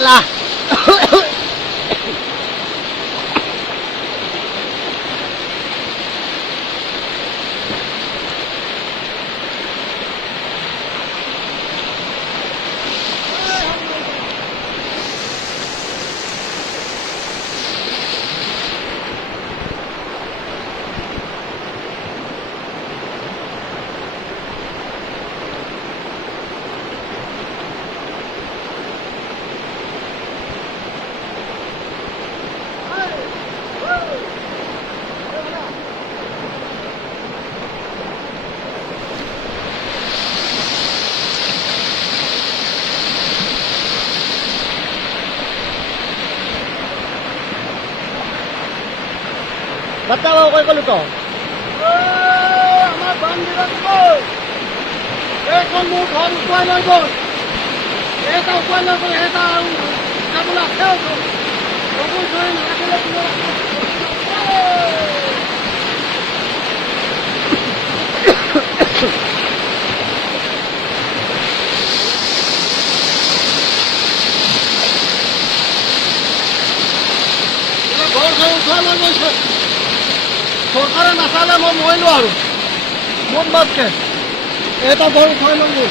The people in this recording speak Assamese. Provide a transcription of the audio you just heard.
কেলা বাচ্চা বাবু কই গ'লো তো আমাৰ বান্দিৰত গ'ল এইখন মোৰ ঘৰ উঠুৱাই লৈ গ'ল এটা উঠুৱাই লৈ গ'ল এটা আৰু যাবলৈ আছে চকুৰ ধৰি নাৰাখিলে ঘৰ ঘৰ উঠুৱাই লৈ গৈছে চৰকাৰে নাচালে মই মৰিলো আৰু মোৰ বাদকে এটা ঘৰ উঠাই ললো